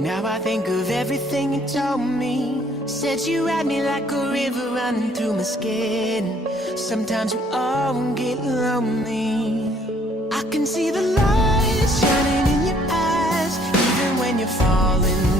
Now I think of everything you told me. Said you had me like a river running through my skin. Sometimes we all get lonely. I can see the light shining in your eyes, even when you're falling